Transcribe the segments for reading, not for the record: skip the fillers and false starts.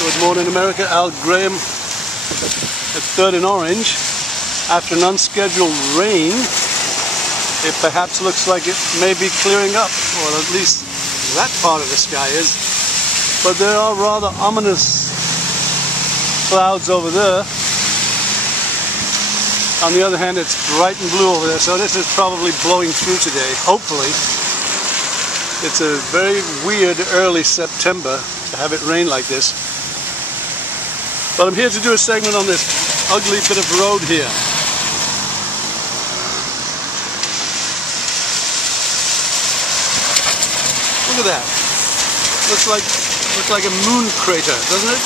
Good morning, America. Al Graham at 3rd and Orange. After an unscheduled rain, it perhaps looks like it may be clearing up, or at least that part of the sky is. But there are rather ominous clouds over there. On the other hand, it's bright and blue over there, so this is probably blowing through today, hopefully. It's a very weird early September to have it rain like this. But I'm here to do a segment on this ugly bit of road here. Look at that. Looks like a moon crater, doesn't it?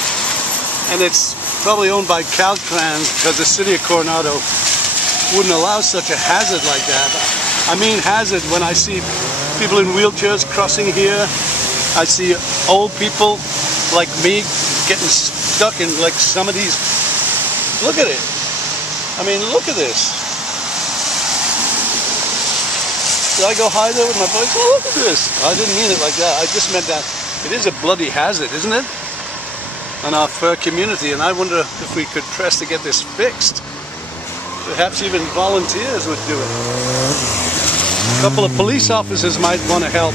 And it's probably owned by Caltrans because the city of Coronado wouldn't allow such a hazard like that. I mean hazard when I see people in wheelchairs crossing here. I see old people like me getting stuck in like some of these. Look at it. I mean, look at this. Did I go high there with my voice? Oh, look at this. I didn't mean it like that. I just meant that it is a bloody hazard, isn't it? On our fur community, and I wonder if we could press to get this fixed. Perhaps even volunteers would do it. A couple of police officers might want to help.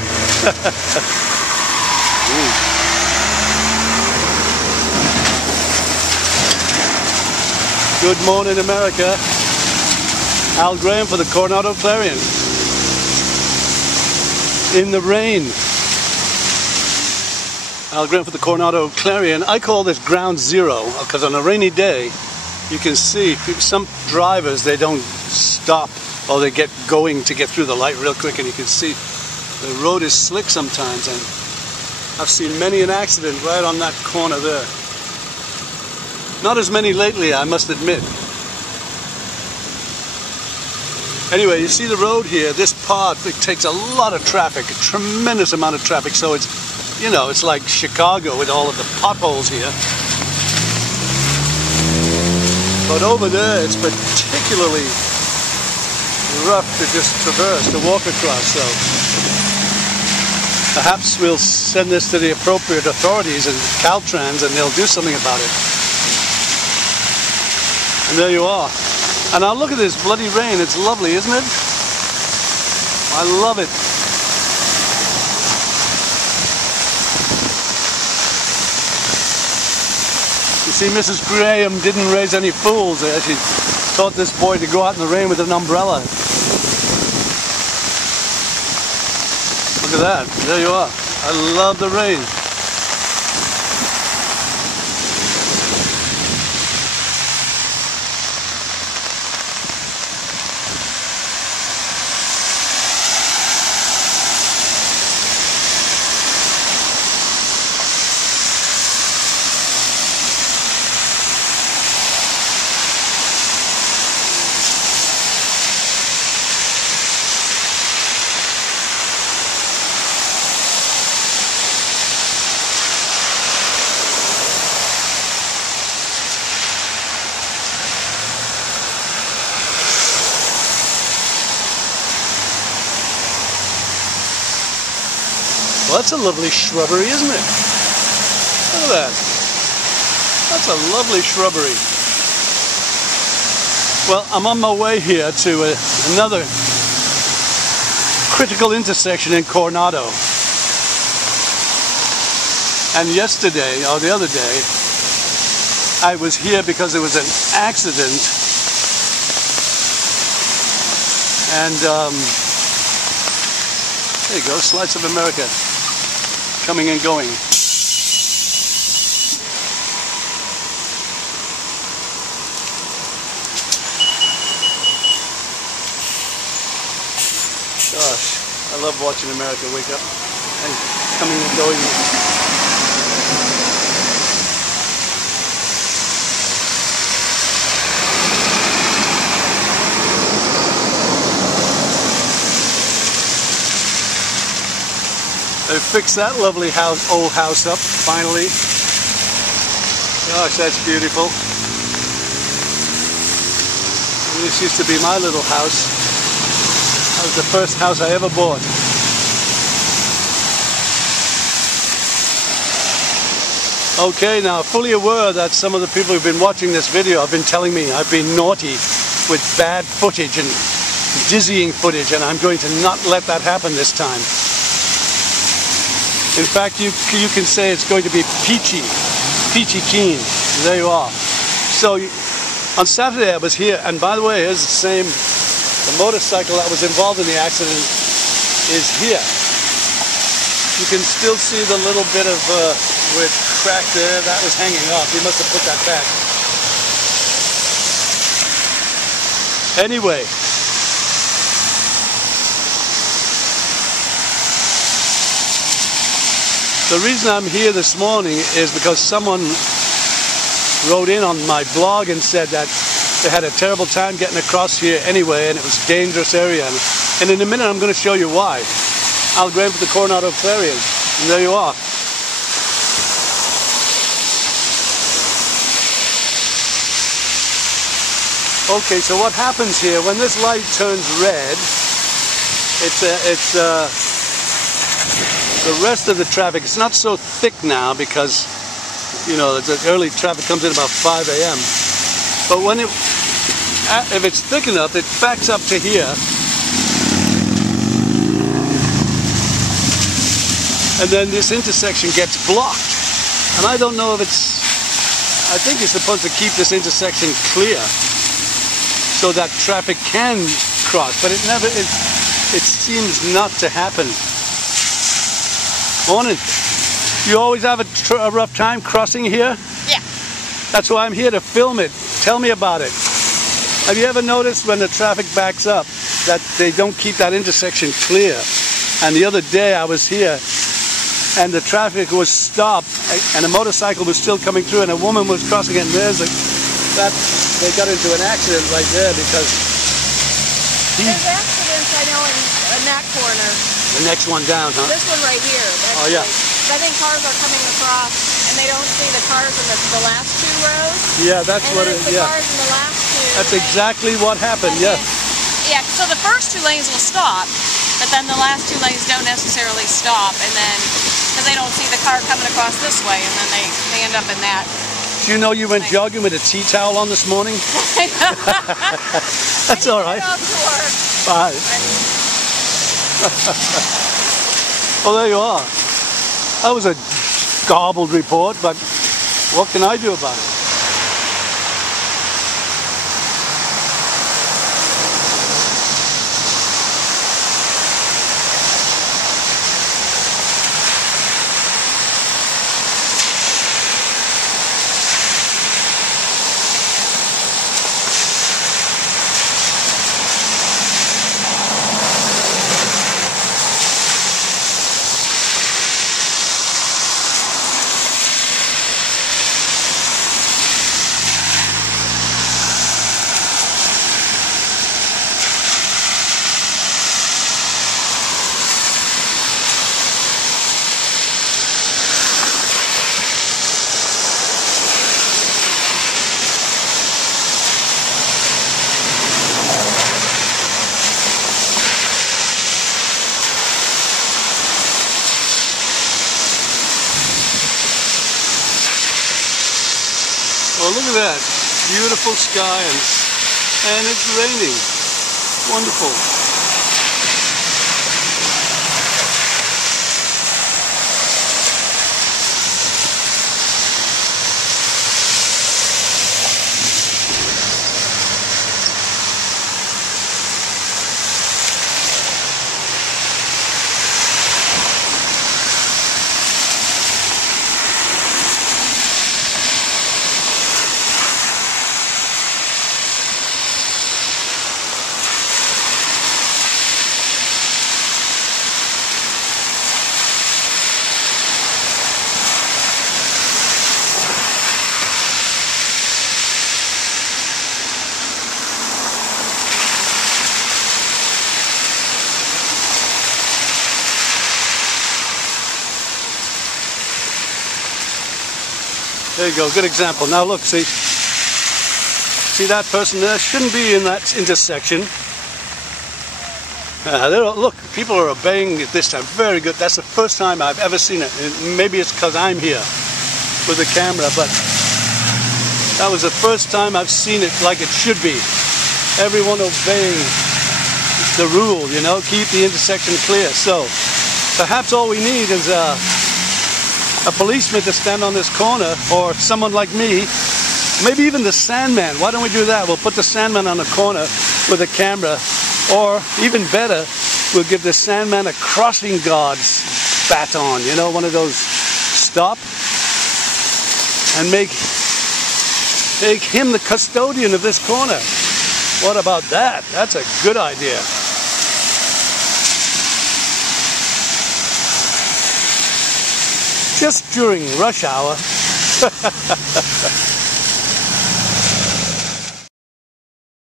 Good morning, America. Al Graham for the Coronado Clarion. In the rain. Al Graham for the Coronado Clarion. I call this ground zero because on a rainy day you can see some drivers, they don't stop or they get going to get through the light real quick, and you can see the road is slick sometimes, and I've seen many an accident right on that corner there. Not as many lately, I must admit. Anyway, you see the road here, this part, it takes a lot of traffic, a tremendous amount of traffic, so it's, you know, it's like Chicago with all of the potholes here. But over there, it's particularly rough to just traverse, to walk across, so perhaps we'll send this to the appropriate authorities and Caltrans and they'll do something about it. And there you are. And now look at this bloody rain. It's lovely, isn't it? I love it. You see, Mrs. Graham didn't raise any fools there. She taught this boy to go out in the rain with an umbrella. Look at that. There you are. I love the rain. Well, that's a lovely shrubbery, isn't it? Look at that. That's a lovely shrubbery. Well, I'm on my way here to another critical intersection in Coronado. And yesterday, or the other day, I was here because there was an accident. And there you go, Slice of America. Coming and going. Gosh, I love watching America wake up and coming and going. They fixed that lovely house, old house up, finally. Gosh, that's beautiful. This used to be my little house. That was the first house I ever bought. Okay, now fully aware that some of the people who've been watching this video have been telling me I've been naughty with bad footage and dizzying footage, and I'm going to not let that happen this time. In fact, you can say it's going to be peachy keen. There you are. So on Saturday I was here, and by the way, here's the motorcycle that was involved in the accident is here. You can still see the little bit of with crack there. That was hanging off. He must have put that back. Anyway, the reason I'm here this morning is because someone wrote in on my blog and said that they had a terrible time getting across here anyway, and it was a dangerous area. And in a minute I'm going to show you why. I'll go for the Coronado Clarion, and there you are. Okay, so what happens here when this light turns red? It's the rest of the traffic. It's not so thick now because, you know, the early traffic comes in about 5 a.m. But when if it's thick enough, it backs up to here. And then this intersection gets blocked. And I don't know if I think you're supposed to keep this intersection clear so that traffic can cross, but it seems not to happen. Morning. You always have a rough time crossing here? Yeah. That's why I'm here to film it. Tell me about it. Have you ever noticed when the traffic backs up that they don't keep that intersection clear? And the other day I was here and the traffic was stopped and a motorcycle was still coming through and a woman was crossing it, and they got into an accident right there because there's accidents I know in that corner. The next one down, huh? This one right here. Actually. Oh yeah. I think cars are coming across and they don't see the cars in the last two rows. Yeah, that's and what it is. Yeah. Cars in the last two. That's exactly what happened. Yeah. Yeah. So the first two lanes will stop, but then the last two lanes don't necessarily stop, and then because they don't see the car coming across this way, and then they end up in that. Do you know you went jogging with a tea towel on this morning? That's all right. Bye. Well, there you are. That was a garbled report, but what can I do about it? Well, look at that. Beautiful sky and it's raining. Wonderful. There you go, good example. Now look, see that person there? Shouldn't be in that intersection. Look, people are obeying it this time. Very good. That's the first time I've ever seen it. Maybe it's because I'm here. with the camera, but that was the first time I've seen it like it should be. Everyone obeying the rule, you know, keep the intersection clear. So perhaps all we need is a policeman to stand on this corner, or someone like me, maybe even the Sandman. Why don't we do that? We'll put the Sandman on the corner with a camera, or even better, we'll give the Sandman a crossing guard's baton, you know, one of those stop, and make him the custodian of this corner. What about that? That's a good idea. Just during rush hour.